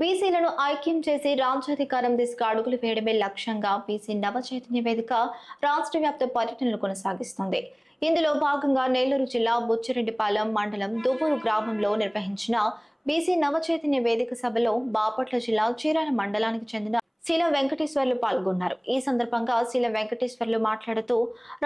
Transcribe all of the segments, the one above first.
బీసీలను ఐక్యం చేసి రాజ్యాధికారం దిశగా అడుగులు వేయడమే లక్ష్యంగా బీసీ నవ చైతన్య వేదిక రాష్ట్ర వ్యాప్త పర్యటనలు కొనసాగిస్తోంది. ఇందులో భాగంగా నెల్లూరు జిల్లా బుచ్చిరెడ్డిపాలెం మండలం దువ్వూరు గ్రామంలో నిర్వహించిన బీసీ నవ చైతన్య వేదిక సభలో బాపట్ల జిల్లా చీరాల మండలానికి చెందిన శీల వెంకటేశ్వర్లు పాల్గొన్నారు. ఈ సందర్భంగా శీల వెంకటేశ్వర్లు మాట్లాడుతూ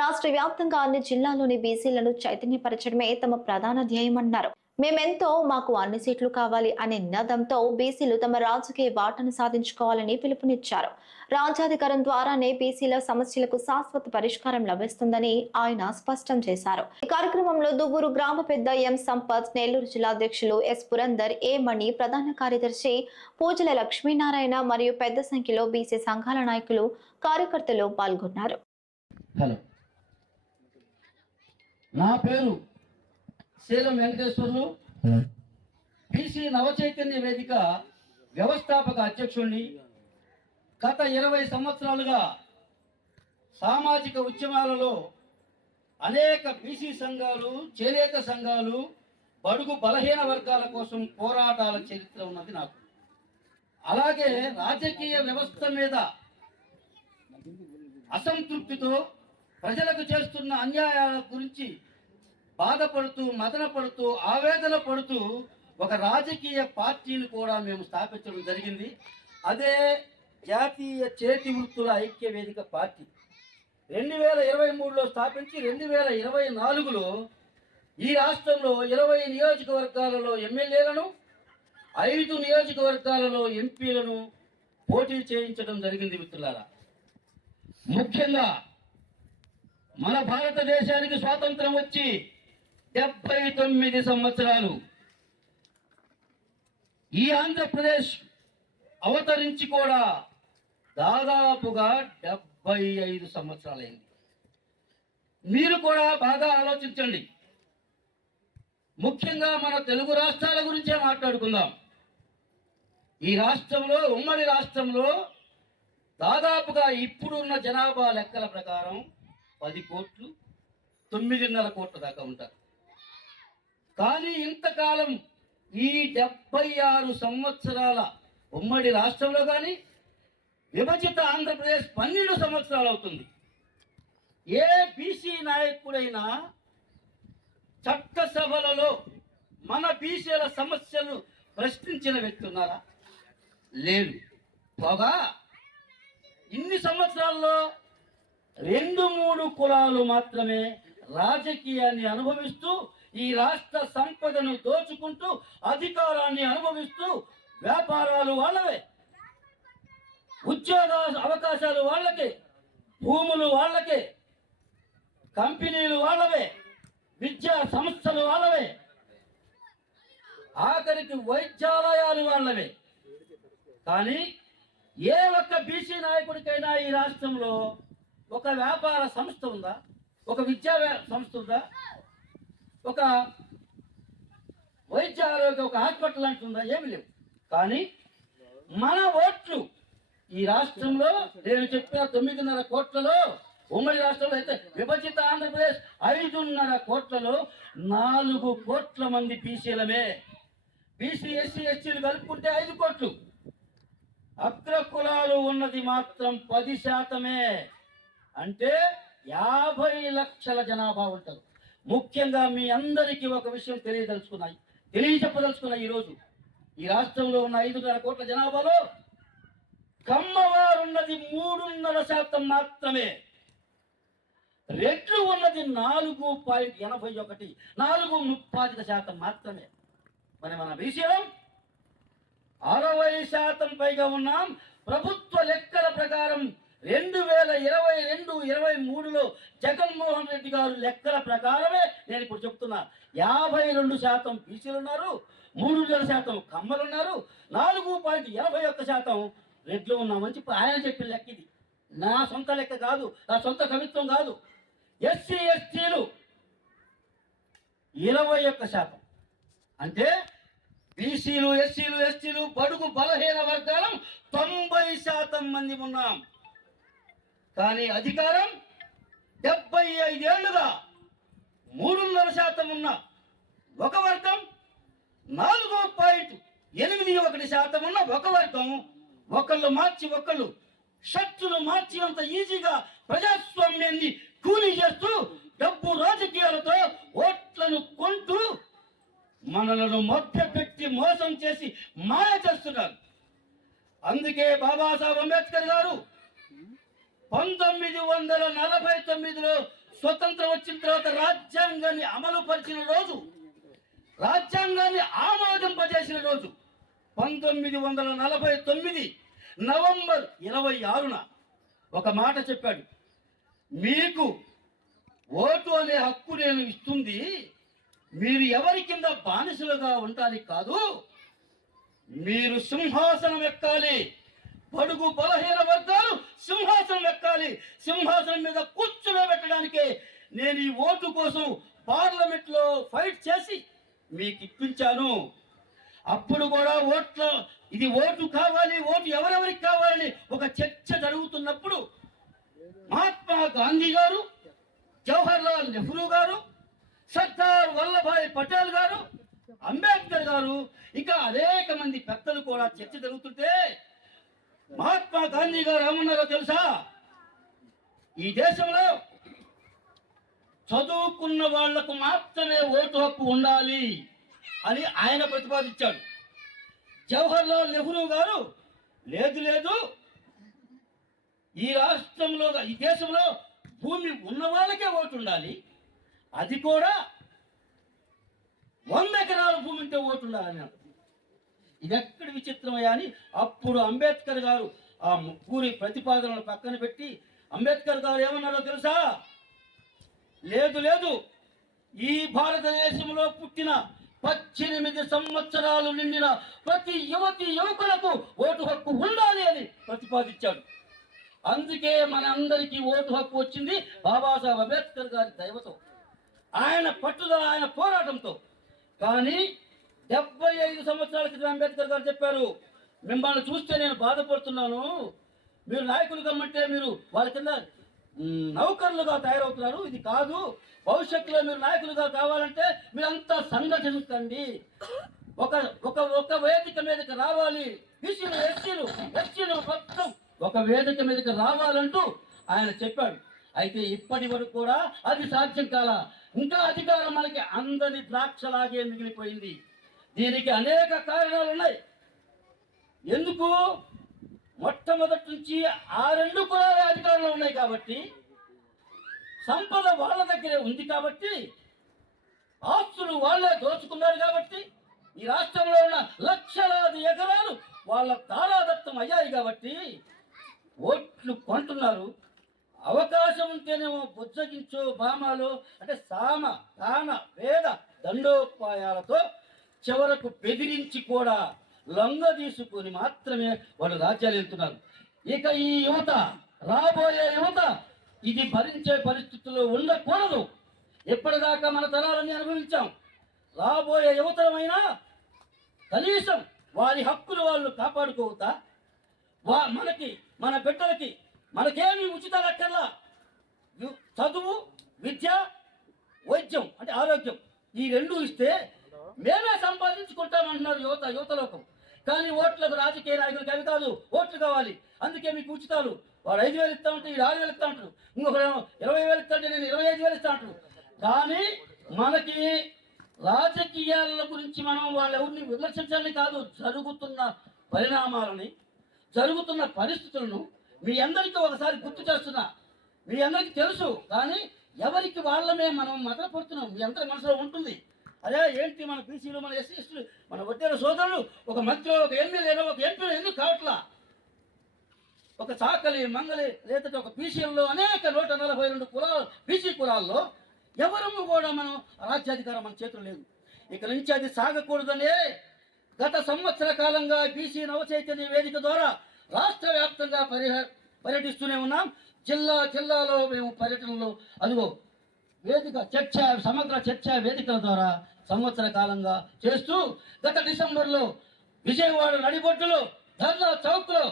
రాష్ట్ర వ్యాప్తంగా అన్ని జిల్లాల్లోని బీసీలను చైతన్యపరచడమే తమ ప్రధాన ధ్యేయమన్నారు. మేమెంతో మాకు అన్ని సీట్లు కావాలి అనే నినాదంతో బీసీలు తమ రాజకీయ వాటను సాధించుకోవాలని పిలుపునిచ్చారు. రాజ్యాధికారం ద్వారానే బీసీల సమస్యలకు శాశ్వత పరిష్కారం లభిస్తుందని ఆయన స్పష్టం చేశారు. ఈ కార్యక్రమంలో దువ్వూరు గ్రామ పెద్ద ఎం సంపత్, నెల్లూరు జిల్లా అధ్యక్షులు ఎస్ పురందర్, ఏ మణి, ప్రధాన కార్యదర్శి పూజల లక్ష్మీనారాయణ మరియు పెద్ద సంఖ్యలో బీసీ సంఘాల నాయకులు, కార్యకర్తలు పాల్గొన్నారు. హలో, నా పేరు శీలం వెంకటేశ్వర్లు, బీసీ నవచైతన్య వేదిక వ్యవస్థాపక అధ్యక్షుడిని. గత 20 సంవత్సరాలుగా సామాజిక ఉద్యమాలలో అనేక బీసీ సంఘాలు, చేనేత సంఘాలు, బడుగు బలహీన వర్గాల కోసం పోరాటాల చరిత్ర ఉన్నది నాకు. అలాగే రాజకీయ వ్యవస్థ మీద అసంతృప్తితో ప్రజలకు చేస్తున్న అన్యాయాల గురించి బాధపడుతూ, మదన పడుతూ, ఆవేదన పడుతూ ఒక రాజకీయ పార్టీని కూడా మేము స్థాపించడం జరిగింది. అదే జాతీయ చేతి వృత్తుల ఐక్య వేదిక పార్టీ. 2023లో స్థాపించి 2024లో ఈ రాష్ట్రంలో 20 నియోజకవర్గాలలో ఎమ్మెల్యేలను, 5 నియోజకవర్గాలలో ఎంపీలను పోటీ చేయించడం జరిగింది. మిత్రులారా, ముఖ్యంగా మన భారతదేశానికి స్వాతంత్రం వచ్చి 79 సంవత్సరాలు, ఈ ఆంధ్రప్రదేశ్ అవతరించి కూడా దాదాపుగా 75 సంవత్సరాలైంది. మీరు కూడా బాగా ఆలోచించండి. ముఖ్యంగా మన తెలుగు రాష్ట్రాల గురించే మాట్లాడుకుందాం. ఈ రాష్ట్రంలో, ఉమ్మడి రాష్ట్రంలో దాదాపుగా ఇప్పుడున్న జనాభా లెక్కల ప్రకారం 10 కోట్లు, 9.5 కోట్ల దాకా ఉంటారు. కానీ ఇంతకాలం ఈ 76 సంవత్సరాల ఉమ్మడి రాష్ట్రంలో కానీ, విభజిత ఆంధ్రప్రదేశ్ 12 సంవత్సరాలు అవుతుంది. ఏ బీసీ నాయకుడైనా చట్టసభలలో మన బీసీల సమస్యలు ప్రశ్నించిన వ్యక్తి ఉన్నారా? లేదు. పోగా ఇన్ని సంవత్సరాల్లో 2-3 కులాలు మాత్రమే రాజకీయాన్ని అనుభవిస్తూ, ఈ రాష్ట్ర సంపదను దోచుకుంటూ, అధికారాన్ని అనుభవిస్తూ, వ్యాపారాలు వాళ్ళవే, ఉద్యోగ అవకాశాలు వాళ్ళకే, భూములు వాళ్ళకే, కంపెనీలు వాళ్ళవే, విద్యా సంస్థలు వాళ్ళవే, ఆఖరికి వైద్యాలయాలు వాళ్ళవే. కానీ ఏ ఒక్క బీసీ నాయకుడికైనా ఈ రాష్ట్రంలో ఒక వ్యాపార సంస్థ ఉందా? ఒక విద్యా సంస్థ ఉందా? ఒక వైద్య ఆరోగ్య ఒక హాస్పిటల్ అంటుందా? ఏమి లేవు. కానీ మన ఓట్లు ఈ రాష్ట్రంలో, నేను చెప్పిన 9.5 కోట్లలో, ఉమ్మడి రాష్ట్రంలో అయితే విభజిత ఆంధ్రప్రదేశ్ 5.5 కోట్లలో 4 కోట్ల మంది బీసీలమే. బీసీ, ఎస్సీ, ఎస్టీలు కలుపుకుంటే 5 కోట్లు. అగ్ర కులాలు ఉన్నది మాత్రం 10%. అంటే 50 లక్షల జనాభా ఉంటారు. ముఖ్యంగా మీ అందరికీ ఒక విషయం తెలియజెప్పదలుచుకున్నాయి. ఈరోజు ఈ రాష్ట్రంలో ఉన్న 5.5 కోట్ల జనాభాలో కమ్మవారున్నది 3.5% మాత్రమే. రెడ్లు ఉన్నది 4.81, 4.35% మాత్రమే. మరి మన బీసీలో 60% పైగా ఉన్నాం. ప్రభుత్వ లెక్కల ప్రకారం 2022-23లో జగన్మోహన్ రెడ్డి గారు లెక్కల ప్రకారమే నేను ఇప్పుడు చెప్తున్నా, 52% బీసీలు ఉన్నారు, 3.5% కమ్మలు ఉన్నారు, 4.81% రెడ్లు ఉన్నామని చెప్పి ఆయన చెప్పిన లెక్క ఇది. నా సొంత లెక్క కాదు, నా సొంత కవిత్వం కాదు. ఎస్సీ, ఎస్టీలు 21%. అంటే బీసీలు, ఎస్సీలు, ఎస్టీలు, బడుగు బలహీన వర్గాలం 90% మంది ఉన్నాం. కానీ అధికారం 75 ఏళ్లుగా 3.5% ఉన్న ఒక వర్గం 4 8.1% ఉన్న ఒక వర్గం ఒకళ్ళు మార్చి ఒకళ్ళు షర్టులు మార్చి అంత ఈజీగా ప్రజాస్వామ్యాన్ని కూలీ చేస్తూ డబ్బు రాజకీయాలతో ఓట్లను కొంటూ మనలను మభ్యపెట్టి మోసం చేసి మాయ చేస్తున్నారు. అందుకే బాబాసాహెబ్ అంబేద్కర్ గారు 1949లో స్వతంత్రం వచ్చిన తర్వాత రాజ్యాంగాన్ని అమలు పరిచిన రోజు, రాజ్యాంగాన్ని ఆమోదింపజేసిన రోజు 1949 నవంబర్ 26న ఒక మాట చెప్పాడు. మీకు ఓటు అనే హక్కు నేను ఇస్తుంది మీరు ఎవరి కింద బానిసలుగా ఉండడానికి కాదు, మీరు సింహాసనం ఎక్కాలి. బడుగు బలహీన వర్గాలు సింహాసనం ఎక్కాలి. సింహాసనం మీద కూర్చోబెట్టడానికే నేను ఈ ఓటు కోసం పార్లమెంట్లో ఫైట్ చేసి మీకు ఇప్పించాను. అప్పుడు కూడా ఇది ఓటు కావాలి, ఓటు ఎవరెవరికి కావాలని ఒక చర్చ జరుగుతున్నప్పుడు మహాత్మా గాంధీ గారు, జవహర్ లాల్ నెహ్రూ గారు, సర్దార్ వల్లభాయ్ పటేల్ గారు, అంబేద్కర్ గారు, ఇంకా అనేక మంది పెద్దలు కూడా చర్చ జరుగుతుంటే మహాత్మా గాంధీ గారు ఏమన్నారో తెలుసా? ఈ దేశంలో చదువుకున్న వాళ్లకు మాత్రమే ఓటు హక్కు ఉండాలి అని ఆయన ప్రతిపాదించాడు. జవహర్ లాల్ నెహ్రూ గారు లేదు లేదు, ఈ రాష్ట్రంలో ఈ దేశంలో భూమి ఉన్న వాళ్ళకే ఓటు ఉండాలి, అది కూడా 100 ఎకరాల భూమి ఉంటే ఓటు ఉండాలని. ఇది ఎక్కడ విచిత్రమయ్యా అని అప్పుడు అంబేద్కర్ గారు ఆ ముగ్గురి ప్రతిపాదనలు పక్కన పెట్టి అంబేద్కర్ గారు ఏమన్నారో తెలుసా? లేదు లేదు, ఈ భారతదేశంలో పుట్టిన 18 సంవత్సరాలు నిండిన ప్రతి యువకులకు ఓటు హక్కు ఉండాలి అని ప్రతిపాదించాడు. అందుకే మనందరికీ ఓటు హక్కు వచ్చింది బాబాసాహెబ్ అంబేద్కర్ గారి దయవతో, ఆయన పట్టుదల, ఆయన పోరాటంతో. కానీ 75 సంవత్సరాల క్రితం అంబేద్కర్ గారు చెప్పారు, మిమ్మల్ని చూస్తే నేను బాధపడుతున్నాను, మీరు నాయకులు కమ్మంటే మీరు వాళ్ళ కింద నౌకర్లుగా తయారవుతున్నారు, ఇది కాదు, భవిష్యత్తులో మీరు నాయకులుగా కావాలంటే మీరంతా సంఘటించండి, ఒక వేదిక మీదకి రావాలి, బీసీలు ఎస్సీలు మొత్తం ఒక వేదిక మీదకి రావాలంటూ ఆయన చెప్పాడు. అయితే ఇప్పటి వరకు కూడా అది సాధ్యం కాల, ఇంకా అధికారం మనకి అందని ద్రాక్షలాగే మిగిలిపోయింది. దీనికి అనేక కారణాలు ఉన్నాయి. ఎందుకు? మొట్టమొదటి నుంచి ఆ 2 కులాల అధికారంలో ఉన్నాయి కాబట్టి, సంపద వాళ్ళ దగ్గరే ఉంది కాబట్టి, ఆస్తులు వాళ్ళే దోచుకున్నారు కాబట్టి, ఈ రాష్ట్రంలో ఉన్న లక్షలాది ఎకరాలు వాళ్ళ దారాదత్తం అయ్యాయి కాబట్టి ఓట్లు కొంటున్నారు. అవకాశం ఉంటేనేమో బుజ్జగించో బామాలో అంటే సామ దాన వేద దండోపాయాలతో చివరకు బెదిరించి కూడా లొంగ తీసుకుని మాత్రమే వాళ్ళు రాజ్యాలు వెళ్తున్నారు. ఇక ఈ యువత, రాబోయే యువత ఇది భరించే పరిస్థితుల్లో ఉండకూడదు. ఎప్పటిదాకా మన తరాలని అనుభవించాం. రాబోయే యువతరమైనా కనీసం వారి హక్కులు వాళ్ళు కాపాడుకోవద్దా? మన బిడ్డలకి మనకేమి ఉచితాలు అక్కర్లా, చదువు, విద్య, వైద్యం అంటే ఆరోగ్యం, ఈ 2 ఇస్తే మేమే సంపాదించుకుంటామంటున్నారు యువతలోకం. కానీ ఓట్లకు రాజకీయ నాయకులకి అవి కాదు, ఓట్లు కావాలి. అందుకే మీకు ఉచితాలు, వాడు 5,000 ఇస్తా ఉంటే 6,000 ఇస్తా ఉంటారు, ఇంకొకరేమో 20,000 ఇస్తా అంటే నేను 25,000 ఇస్తా అంటారు. కానీ మనకి రాజకీయాల గురించి మనం వాళ్ళెవరిని విమర్శించాలని కాదు, జరుగుతున్న పరిణామాలని, జరుగుతున్న పరిస్థితులను మీ అందరికీ ఒకసారి గుర్తు చేస్తున్నా. మీ అందరికీ తెలుసు, కానీ ఎవరికి వాళ్ళమే మనం మదనపడుతున్నాం. మీ అందరి మనసులో ఉంటుంది, అదే ఏంటి మన బీసీలు, మన ఎస్సీ ఎస్టీలు, మన వడ్డేర సోదరులు ఒక మంత్రి, ఒక ఎమ్మెల్యేనో, ఒక ఎంపీలో ఎందుకు కావట్లా? ఒక చాకలి, మంగలి, లేదంటే ఒక బీసీలలో అనేక 142 కులాలు, బీసీ కులాల్లో ఎవరము కూడా మనం రాజ్యాధికారం మన చేతులు లేదు. ఇక నుంచి అది సాగకూడదనే గత సంవత్సర కాలంగా బీసీ నవచైతన్య వేదిక ద్వారా రాష్ట్ర వ్యాప్తంగా పర్యటిస్తూనే ఉన్నాం. జిల్లాలో మేము పర్యటనలో అదిగో వేదిక సమగ్ర చర్చా వేదికల ద్వారా సంవత్సర కాలంగా చేస్తూ గత డిసెంబర్లో విజయవాడ నడిబొడ్డులో ధర్నా చౌక్లో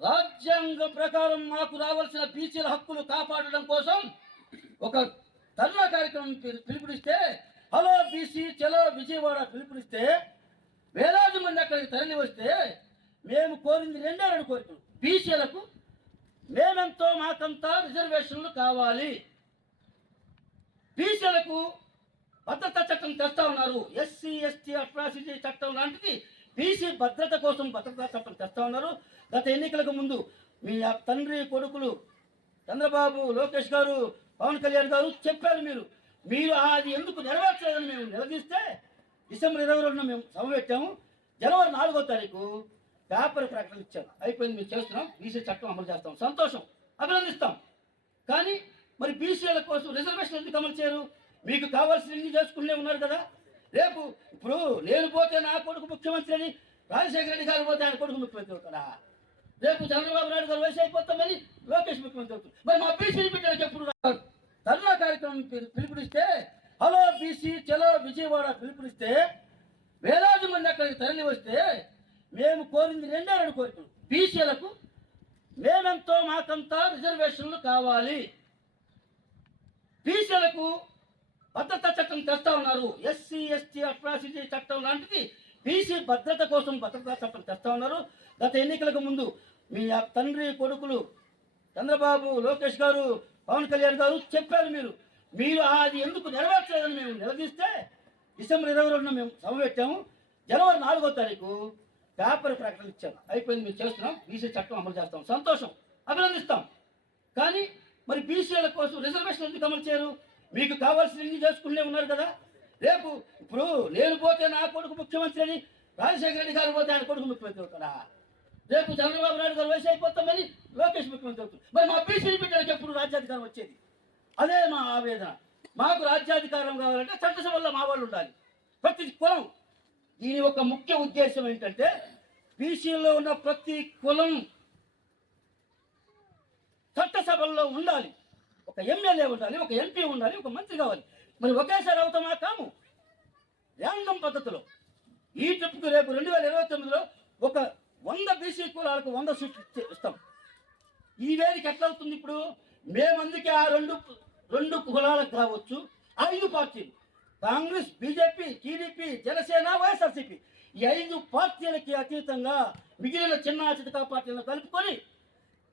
రాజ్యాంగం ప్రకారం మాకు రావాల్సిన బీసీల హక్కులు కాపాడడం కోసం ఒక ధర్నా కార్యక్రమం పిలుపునిస్తే, హలో బీసీ చలో విజయవాడ పిలుపునిస్తే వేలాది మంది అక్కడికి తరలి వస్తే మేము కోరింది రెండే రెండు కోరికలు. బీసీలకు మేమెంతో మాకంతా రిజర్వేషన్లు కావాలి, బీసీలకు భద్రతా చట్టం తెస్తా ఉన్నారు, ఎస్సీ ఎస్టీ అట్రాసిటీ చట్టం లాంటిది బీసీ భద్రత కోసం భద్రతా చట్టం తెస్తా ఉన్నారు. గత ఎన్నికలకు ముందు మీ తండ్రి కొడుకులు చంద్రబాబు, లోకేష్ గారు, పవన్ కళ్యాణ్ గారు చెప్పారు. మీరు అది ఎందుకు నెరవేర్చలేదని మేము నిలదీస్తే డిసెంబర్ 22న మేము సభ పెట్టాము. జనవరి 4వ తారీఖు పేపర్ ప్రకటన ఇచ్చారు. అయిపోయింది, మేము చేస్తున్నాం, బీసీ చట్టం అమలు చేస్తాం, సంతోషం, అభినందిస్తాం. కానీ మరి బీసీల కోసం రిజర్వేషన్ ఎందుకు అమలు చేయరు? మీకు కావాల్సినవి చేసుకునే ఉన్నారు కదా. రేపు ఇప్పుడు నేను పోతే నా కొడుకు ముఖ్యమంత్రి అని, రాజశేఖర రెడ్డి గారు పోతే ఆయన కొడుకు ముఖ్యమంత్రి అవుతాడా? రేపు చంద్రబాబు నాయుడు గారు వయసు అయిపోతామని లోకేష్ ముఖ్యమంత్రి అవుతారు. మరి మా బీసీ బిడ్డలకు ఎప్పుడు ధర్నా కార్యక్రమం పిలుపునిస్తే, హలో బీసీ చలో విజయవాడ పిలుపునిస్తే వేలాది మంది అక్కడికి తరలి వస్తే మేము కోరింది రెండే రెండు కోరికలు. బీసీలకు మేమెంతో మాకంతా రిజర్వేషన్లు కావాలి, బీసీలకు భద్రతా చట్టం తెస్తా ఉన్నారు, ఎస్సీ ఎస్టీ అట్రాసిటీ చట్టం లాంటిది బీసీ భద్రత కోసం భద్రతా చట్టం తెస్తా ఉన్నారు. గత ఎన్నికలకు ముందు మీ తండ్రి కొడుకులు చంద్రబాబు, లోకేష్ గారు, పవన్ కళ్యాణ్ గారు చెప్పారు. మీరు అది ఎందుకు నెరవేర్చలేదని మేము నిలదీస్తే డిసెంబర్ 22న మేము సభ పెట్టాము. జనవరి 4వ తారీఖు పేపర్ ప్రకటన ఇచ్చారు. అయిపోయింది, మేము చేస్తున్నాం, బీసీ చట్టం అమలు చేస్తాం, సంతోషం, అభినందిస్తాం. కానీ మరి బీసీల కోసం రిజర్వేషన్ ఎందుకు అమలు చేయరు? మీకు కావాల్సినవి చేసుకునే ఉన్నారు కదా. రేపు ఇప్పుడు నేను పోతే నా కొడుకు ముఖ్యమంత్రి అని, రాజశేఖర రెడ్డి గారు పోతే ఆయన కొడుకు ముఖ్యమంత్రి అవుతాడా? రేపు చంద్రబాబు నాయుడు గారు వయసు అయిపోతామని లోకేష్ ముఖ్యమంత్రి అవుతారు. మరి మా బీసీ బిడ్డలకు ఎప్పుడు రాజ్యాధికారం వచ్చేది? అదే మా ఆవేదన. మాకు రాజ్యాధికారం కావాలంటే చట్టసభల్లో మా వాళ్ళు ఉండాలి, ప్రతి కులం. దీని ఒక ముఖ్య ఉద్దేశం ఏంటంటే బీసీలో ఉన్న ప్రతి కులం చట్టసభల్లో ఉండాలి. ఒక ఎమ్మెల్యే ఉండాలి, ఒక ఎంపీ ఉండాలి, ఒక మంత్రి కావాలి. మరి ఒకేసారి అవుతామా? కాము. ర్యాండమ్ పద్ధతిలో ఈ ట్రిప్కి రేపు 2029లో ఒక 100 బీసీ కులాలకు 100 సీట్లు ఇస్తాం. ఈ వేదిక ఎట్లా అవుతుంది? ఇప్పుడు మేమందుకే ఆ రెండు కులాలకు కావచ్చు 5 పార్టీలు, కాంగ్రెస్, బీజేపీ, టీడీపీ, జనసేన, వైఎస్ఆర్సీపీ, ఈ 5 పార్టీలకి అతీతంగా మిగిలిన చిన్న చితకా పార్టీలను కలుపుకొని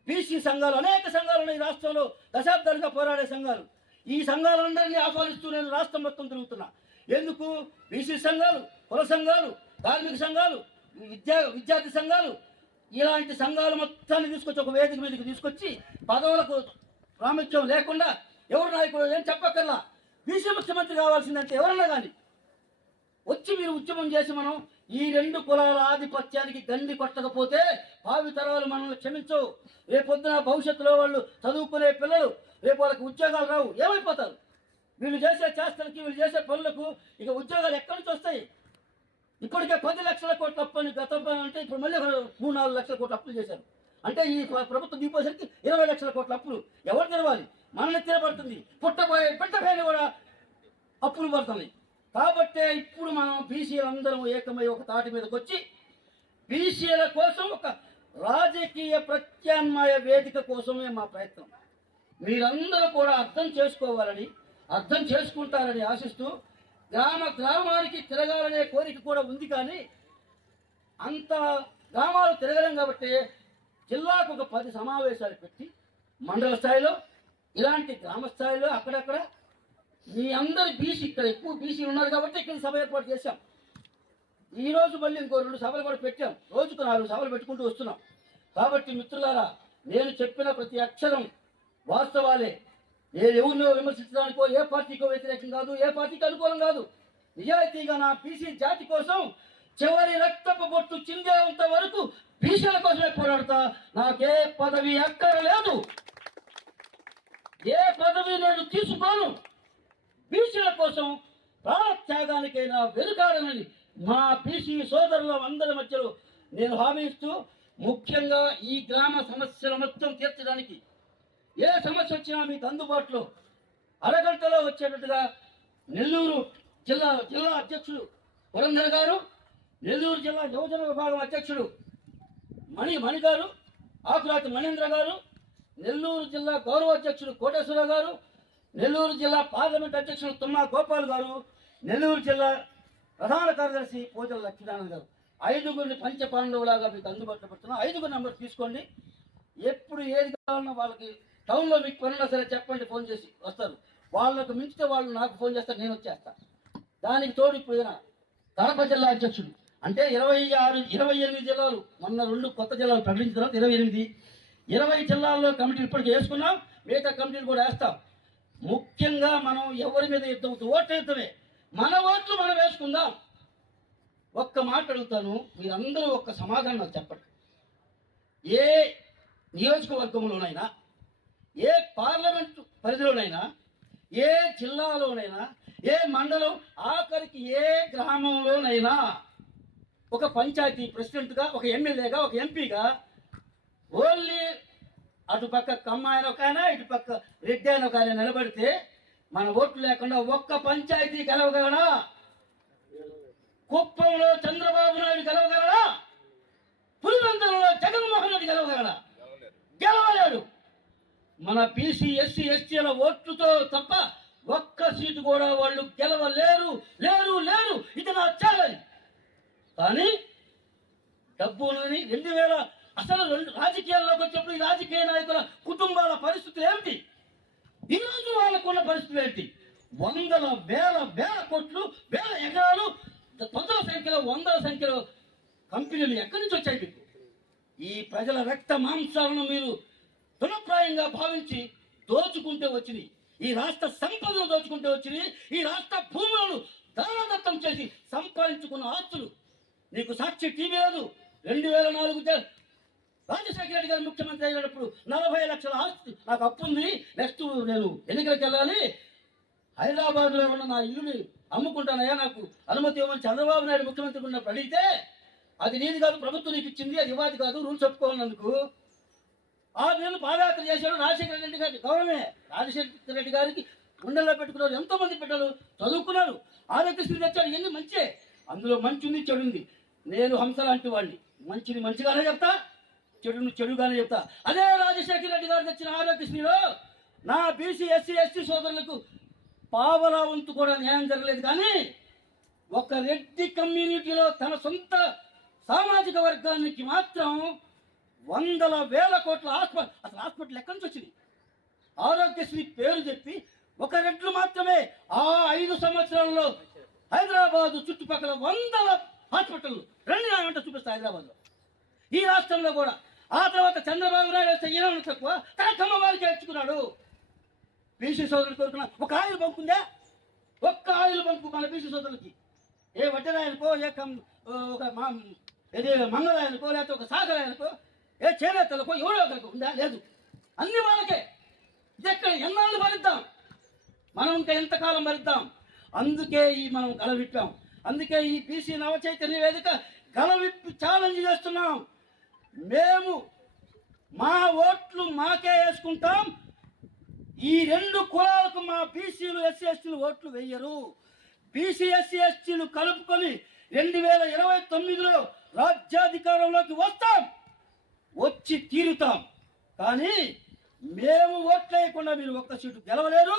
బీసీ సంఘాలు, అనేక సంఘాలు ఉన్నాయి రాష్ట్రంలో, దశాబ్దాలుగా పోరాడే సంఘాలు. ఈ సంఘాలందరినీ ఆహ్వానిస్తూ నేను రాష్ట్రం మొత్తం తిరుగుతున్నా. ఎందుకు? బీసీ సంఘాలు, కుల సంఘాలు, కార్మిక సంఘాలు, విద్యార్థి సంఘాలు, ఇలాంటి సంఘాలు మొత్తాన్ని తీసుకొచ్చి ఒక వేదిక మీదకి తీసుకొచ్చి పదవులకు ప్రాముఖ్యం లేకుండా ఎవరు నాయకుడు ఏం చెప్పక్కర్లా, బీసీ ముఖ్యమంత్రి కావాల్సిందంటే ఎవరన్నా కానీ వచ్చి మీరు ఉద్యమం చేసి మనం ఈ 2 కులాల ఆధిపత్యానికి గండి కొట్టకపోతే భావి తరాలు మనల్ని క్షమించవు. రేపొద్దున భవిష్యత్తులో వాళ్ళు చదువుకునే పిల్లలు రేపు వాళ్ళకి ఉద్యోగాలు రావు, ఏమైపోతారు? వీళ్ళు చేసే చేష్టలకి, వీళ్ళు చేసే పనులకు ఇక ఉద్యోగాలు ఎక్కడి నుంచి వస్తాయి? ఇప్పటికే 10 లక్షల కోట్ల అప్పు అని గత అంటే ఇప్పుడు మళ్ళీ 3-4 లక్షల కోట్ల అప్పులు చేశారు. అంటే ఈ ప్రభుత్వం దిగిపోయేసరికి 20 లక్షల కోట్ల అప్పులు ఎవరు తెరవాలి? మనల్ని తెరబడుతుంది. పుట్టబోయే బిడ్డ పైన కూడా అప్పులు పడుతున్నాయి. కాబట్టే ఇప్పుడు మనం బీసీలందరం ఏకమై ఒక తాటి మీదకి వచ్చి బీసీల కోసం ఒక రాజకీయ ప్రత్యామ్నాయ వేదిక కోసమే మా ప్రయత్నం. మీరందరూ కూడా అర్థం చేసుకోవాలని, అర్థం చేసుకుంటారని ఆశిస్తూ, గ్రామానికి తిరగాలనే కోరిక కూడా ఉంది. కానీ అంత గ్రామాలు తిరగలేం కాబట్టి జిల్లాకు ఒక 10 సమావేశాలు పెట్టి మండల స్థాయిలో, ఇలాంటి గ్రామ స్థాయిలో అక్కడక్కడ మీ అందరి బీసీ, ఇక్కడ ఎక్కువ బీసీలు ఉన్నారు కాబట్టి ఇక్కడ సభ ఏర్పాటు చేశాం. ఈరోజు మళ్ళీ ఇంకో 2 సభలు కూడా పెట్టాం. రోజుకు 4 సభలు పెట్టుకుంటూ వస్తున్నాం. కాబట్టి మిత్రులారా, నేను చెప్పిన ప్రతి అక్షరం వాస్తవాలే. నేను ఎవరినో విమర్శించడానికో, ఏ పార్టీకో వ్యతిరేకం కాదు, ఏ పార్టీకి అనుకూలం కాదు. నిజాయితీగా నా బీసీ జాతి కోసం చివరి రక్తపు బొట్టు చిందేంత వరకు బీసీల కోసమే పోరాడతా. నాకే పదవి అక్కర్లేదు, ఏ పదవి నేను తీసుకోను. బీసీల కోసం ప్రాణత్యాగానికైనా వెనుకాడనని మా బీసీ సోదరుల అందరి మధ్యలో నేను హామీ ఇస్తూ, ముఖ్యంగా ఈ గ్రామ సమస్యల మొత్తం తీర్చడానికి ఏ సమస్య వచ్చినా మీకు అందుబాటులో అరగంటలో వచ్చేటట్టుగా నెల్లూరు జిల్లా అధ్యక్షుడు పురంధర్ గారు, నెల్లూరు జిల్లా యువజన విభాగం అధ్యక్షుడు మణి గారు, ఆకురాతి మణేంద్ర గారు, నెల్లూరు జిల్లా గౌరవ అధ్యక్షుడు కోటేశ్వర గారు, నెల్లూరు జిల్లా పార్లమెంట్ అధ్యక్షుడు తుమ్మా గోపాల్ గారు, నెల్లూరు జిల్లా ప్రధాన కార్యదర్శి పోచల లక్ష్మీనారాయణ గారు 5గురిని పంచపాండవులాగా మీకు అందుబాటులో పెడుతున్నాం. 5గురు నెంబర్ తీసుకోండి. ఎప్పుడు ఏది కావాలన్నా వాళ్ళకి టౌన్లో మీకు పనున్నా సరే చెప్పండి, ఫోన్ చేసి వస్తారు. వాళ్ళకు మించితే వాళ్ళు నాకు ఫోన్ చేస్తారు, నేను వచ్చేస్తాను. దానికి తోడు ఇప్పుడు కడప జిల్లా అధ్యక్షుడు అంటే 28 జిల్లాలు, మొన్న 2 కొత్త జిల్లాలు ప్రకటించిన తర్వాత 20 జిల్లాల్లో కమిటీలు ఇప్పటికీ వేసుకున్నాం. మిగతా కమిటీలు కూడా వేస్తాం. ముఖ్యంగా మనం ఎవరి మీద యుద్ధం, ఓట్లు యుద్ధమే. మన ఓట్లు మనం వేసుకుందాం. ఒక్క మాట అడుగుతాను, మీరందరూ ఒక్క సమాధానం నాకు చెప్పండి. ఏ నియోజకవర్గంలోనైనా, ఏ పార్లమెంటు పరిధిలోనైనా, ఏ జిల్లాలోనైనా, ఏ మండలం, ఆఖరికి ఏ గ్రామంలోనైనా ఒక పంచాయతీ ప్రెసిడెంట్గా, ఒక ఎమ్మెల్యేగా, ఒక ఎంపీగా ఓన్లీ అటుపక్క కమ్మ ఆయన ఒక ఆయన, ఇటుపక్క రెడ్డి ఆయన ఒక ఆయన నిలబడితే మన ఓట్లు లేకుండా ఒక్క పంచాయతీ గెలవగలడా? కుప్పంలో చంద్రబాబు నాయుడు గెలవగలడా? పులివెందులలో జగన్మోహన్ రెడ్డి గెలవగలడా? గెలవలేడు. మన బీసీ, ఎస్సీ, ఎస్టీల ఓట్లతో తప్ప ఒక్క సీటు కూడా వాళ్ళు గెలవలేరు. లేరు లేరు ఇది నా ఛాలెంజ్. కానీ డబ్బు ఉన్నదని 2000 అసలు రాజకీయాల్లోకి వచ్చినప్పుడు ఈ రాజకీయ నాయకుల కుటుంబాల పరిస్థితులు ఏమిటి, ఈరోజు వాళ్ళకున్న పరిస్థితులు ఏంటి? వందల వేల కోట్లు, వేల ఎకరాలు, వందల సంఖ్యలో కంపెనీలు ఎక్కడి నుంచి వచ్చాయి మీకు? ఈ ప్రజల రక్త మాంసాలను మీరు దురప్రాయంగా భావించి దోచుకుంటే వచ్చినాయి. ఈ రాష్ట్ర సంపదను దోచుకుంటే వచ్చినాయి. ఈ రాష్ట్ర భూములను దానదత్తం చేసి సంపాదించుకున్న ఆస్తులు. నీకు సాక్షి టీవీ లేదు. 2004 రాజశేఖర రెడ్డి గారు ముఖ్యమంత్రి అయినప్పుడు 40 లక్షల ఆస్తి నాకు అప్పు ఉంది, నెక్స్ట్ నేను ఎన్నికలకు వెళ్ళాలి, హైదరాబాద్లో ఉన్న నా ఇల్లుని అమ్ముకుంటానయ్యా, నాకు అనుమతి ఇవ్వమని చంద్రబాబు నాయుడు ముఖ్యమంత్రి ఉన్నప్పుడు అడిగితే, అది నీది కాదు, ప్రభుత్వం నీకు ఇచ్చింది, అది ఇవ్వాలి కాదు, రూల్స్ ఒప్పుకోవాలన్నందుకు 6 నెలలు పాదయాత్ర చేశాడు. రాజశేఖర రెడ్డి గారి గౌరవమే. రాజశేఖర రెడ్డి గారికి గుండెల్లో పెట్టుకున్నారు. ఎంతోమంది బిడ్డలు చదువుకున్నారు. ఆరోగ్యశ్రీ తెచ్చాడు. ఇవన్నీ మంచే. అందులో మంచి ఉంది, చెడు ఉంది. నేను హంస లాంటి వాడిని. మంచిని మంచిగానే చెప్తా, చెడుని చెడుగానే చెప్తా. అదే రాజశేఖర రెడ్డి గారు తెచ్చిన ఆరోగ్యశ్రీలో నా బీసీ, ఎస్సీ, ఎస్టీ సోదరులకు పావలా వంతు కూడా న్యాయం జరగలేదు. కానీ ఒక రెడ్డి కమ్యూనిటీలో తన సొంత సామాజిక వర్గానికి మాత్రం వందల వేల కోట్ల హాస్పిటల్ ఎక్కడి నుంచి వచ్చింది? ఆరోగ్యశ్రీ పేరు చెప్పి ఒక రెడ్లు మాత్రమే ఆ 5 సంవత్సరాల్లో హైదరాబాదు చుట్టుపక్కల వందల హాస్పిటల్ రెండు నామంట చూపిస్తా హైదరాబాద్లో. ఈ రాష్ట్రంలో కూడా ఆ తర్వాత చంద్రబాబు నాయుడు వస్తే ఈయన తక్కువ తన కమ్మ వారికి చేర్చుకున్నాడు. బీసీ సోదరులు కోరుకున్న ఒక ఆయిల్ బంక్ ఉందా? ఒక్క ఆయిల్ బంకు మన బీసీ సోదరులకి. ఏ వడ్డరాయనుకో, ఏ మంగళాయనుకో, లేకపోతే ఒక సాగరాయనుకో, ఏ చేనేతలకో, ఎవరో ఒకరికి ఉందా? లేదు. అన్ని వాళ్ళకే. ఎక్కడ ఎన్నాళ్ళు భరిద్దాం మనం? ఇంకా ఎంతకాలం భరిద్దాం? అందుకే మనం గలవిప్పాం. అందుకే ఈ బీసీ నవ చైతన్య వేదిక గలవిప్పి ఛాలెంజ్ చేస్తున్నాం. మేము మా ఓట్లు మాకే వేసుకుంటాం. ఈ 2 కులాలకు మా బీసీలు, ఎస్సీ, ఎస్టీలు ఓట్లు వేయరు. బీసీ, ఎస్సీ, ఎస్టీలు కలుపుకొని 2029లో రాజ్యాధికారంలోకి వస్తాం, వచ్చి తీరుతాం. కానీ మేము ఓట్లు వేయకుండా మీరు ఒక్క సీటు గెలవలేరు.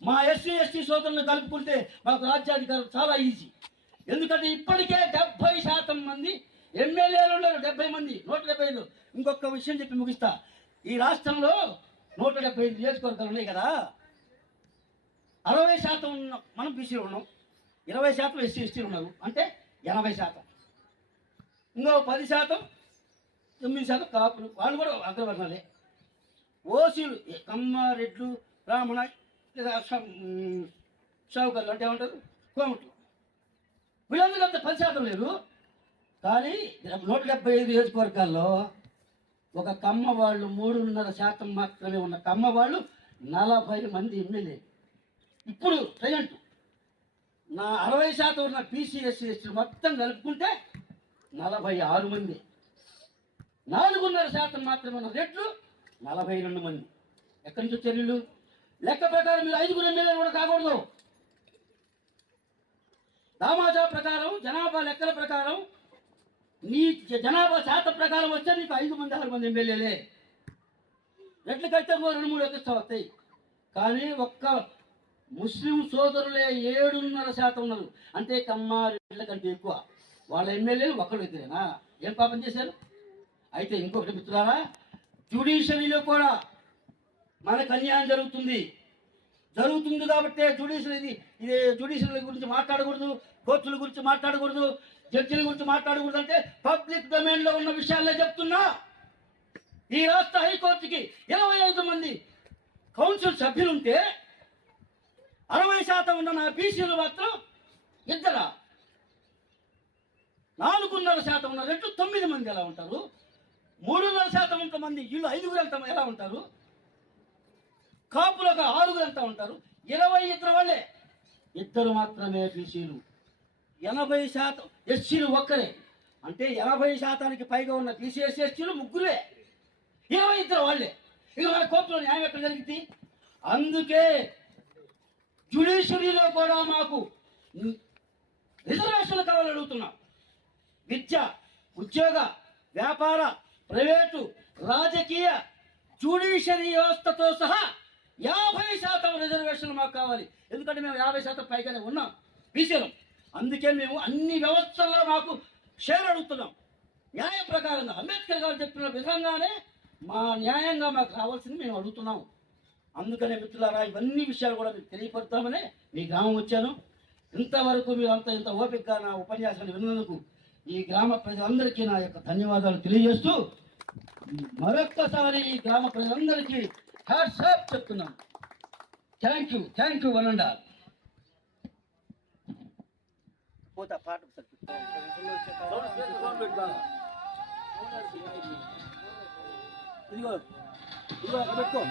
మా ఎస్సీ, ఎస్టీ సోదరులను కలుపుకుంటే మాకు రాజ్యాధికారం చాలా ఈజీ. ఎందుకంటే ఇప్పటికే 70% మంది ఎమ్మెల్యేలు ఉన్నారు. 70 మంది, 175. ఇంకొక విషయం చెప్పి ముగిస్తా. ఈ రాష్ట్రంలో 175 నియోజకవర్గాలు ఉన్నాయి కదా. 60% ఉన్న మనం బీసీలు ఉన్నాం, 20% ఎస్సీ, ఎస్టీలు ఉన్నారు. అంటే 80%. ఇంకో 10%, 9% కాపులు, వాళ్ళు కూడా అగ్రవర్ణాలే. ఓసీలు కమ్మ, రెడ్లు, బ్రాహ్మణ, షావుకర్లు అంటే ఏమంటారు, కోమట్లు, వీళ్ళందరూ అంత 10% లేరు. కానీ 175 నియోజకవర్గాల్లో ఒక కమ్మ వాళ్ళు 3.5% మాత్రమే ఉన్న కమ్మ వాళ్ళు 40 మంది ఎమ్మెల్యే. ఇప్పుడు ప్రజెంట్ నా 60% ఉన్న బీసీ, ఎస్సీ, ఎస్టీ మొత్తం కలుపుకుంటే 46 మంది. 4.5% మాత్రమే ఉన్న రెడ్లు 42 మంది. ఎక్కడి నుంచి వచ్చారు వీళ్ళు? లెక్క ప్రకారం మీరు 5 ఎమ్మెల్యేలు కూడా కాకూడదు. దామాజా ప్రకారం, జనాభా లెక్కల ప్రకారం, నీ జనాభా శాతం ప్రకారం వస్తే నీకు 5 మంది, 6 మంది ఎమ్మెల్యేలే. రెడ్లకైతే 2-3 ఎక్స్ట్రా వస్తాయి. కానీ ఒక్క ముస్లిం సోదరులే 7.5% ఉన్నారు. అంటే కమ్మారెడ్ల కంటే ఎక్కువ. వాళ్ళ ఎమ్మెల్యేలు ఒక్కరు ఇద్దరేనా? ఏం పాపం చేశారు? అయితే ఇంకొకటి మిత్రులారా, జ్యుడిషియరీలో కూడా మనకు అన్యాయం జరుగుతుంది కాబట్టి జ్యుడిషియరీ గురించి మాట్లాడకూడదు, కోర్టుల గురించి మాట్లాడకూడదు, జడ్జిల గురించి మాట్లాడకూడదు అంటే పబ్లిక్ డొమైన్లో ఉన్న విషయాలే చెప్తున్నా. ఈ రాష్ట్ర హైకోర్టుకి 25 మంది కౌన్సిల్ సభ్యులుంటే 60% ఉన్న నా బీసీలు మాత్రం ఇద్దరా? 4.5% ఉన్న రెట్లు 9 మంది ఎలా ఉంటారు? 3.5% మంది వీళ్ళు 5 ఎంత ఎలా ఉంటారు? కాపులకు 6 ఎంత ఉంటారు? 22 వాళ్ళే, ఇద్దరు మాత్రమే బీసీలు. 80% ఎస్సీలు ఒక్కరే. అంటే 80%కి పైగా ఉన్న బీసీ ఎస్సీలు ముగ్గురే, 22 వాళ్ళే. ఇక మన కోర్టులో న్యాయం ఎక్కడ జరిగింది? అందుకే జ్యుడిషియరీలో కూడా మాకు రిజర్వేషన్లు కావాలని అడుగుతున్నాం. విద్య, ఉద్యోగ, వ్యాపార, ప్రైవేటు, రాజకీయ, జ్యుడిషియరీ వ్యవస్థతో సహా 50% రిజర్వేషన్లు మాకు కావాలి. ఎందుకంటే మేము 50% పైగానే ఉన్నాం బీసీలం. అందుకే మేము అన్ని వ్యవస్థల్లో మాకు షేర్ అడుగుతున్నాం. న్యాయ ప్రకారంగా అంబేద్కర్ గారు చెప్పిన విధంగానే మా న్యాయంగా మాకు రావాల్సింది మేము అడుగుతున్నాము. అందుకనే మిత్రులారా, ఇవన్నీ విషయాలు కూడా మీకు తెలియపడతామనే మీ గ్రామం వచ్చాను. ఇంతవరకు మీరు ఇంత ఓపికగా నా ఉపన్యాసాన్ని విన్నందుకు ఈ గ్రామ ప్రజలందరికీ నా యొక్క ధన్యవాదాలు తెలియజేస్తూ మరొక్కసారి ఈ గ్రామ ప్రజలందరికీ హ్యాట్స్ ఆఫ్ చెప్తున్నాను. Thank you one and all. పోతా పాట ఇదిగో అక్కడ పెట్టుకో.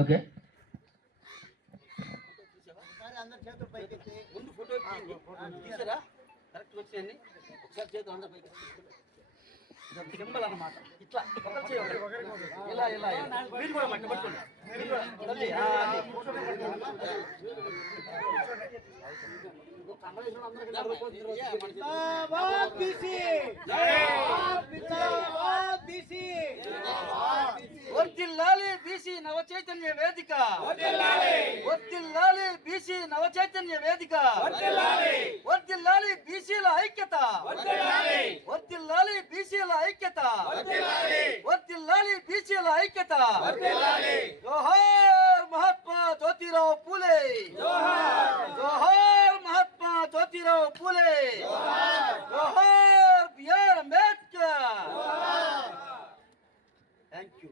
ఓకే, ముందు ఫోటో తీసారా? కరెక్ట్ వచ్చేయండి. ఒకసారి చేతులు అందరూ పైకి సింబల్ అన్నమాట. ఇట్లా ఒకరు చేయాలి, ఇలా మీరు కూడా మట్టి పట్టుకోండి. వర్ధిల్లాలి బీసీ నవ చైతన్య వేదిక, వర్ధిల్లాలి బీసీ నవ చైతన్య వేదిక, వర్ధిల్లాలి బీసీల ఐక్యత, వర్ధిల్లాలి బీసీల ఐక్యత, వర్ధిల్లాలి బీసీల ఐక్యత. జోహార్ మహాత్మా జ్యోతిరావు పూలే, జోహార్ మహాత్మా జ్యోతిరావు పూలే, జోహార్ బిఆర్ అంబేద్కర్. Thank you.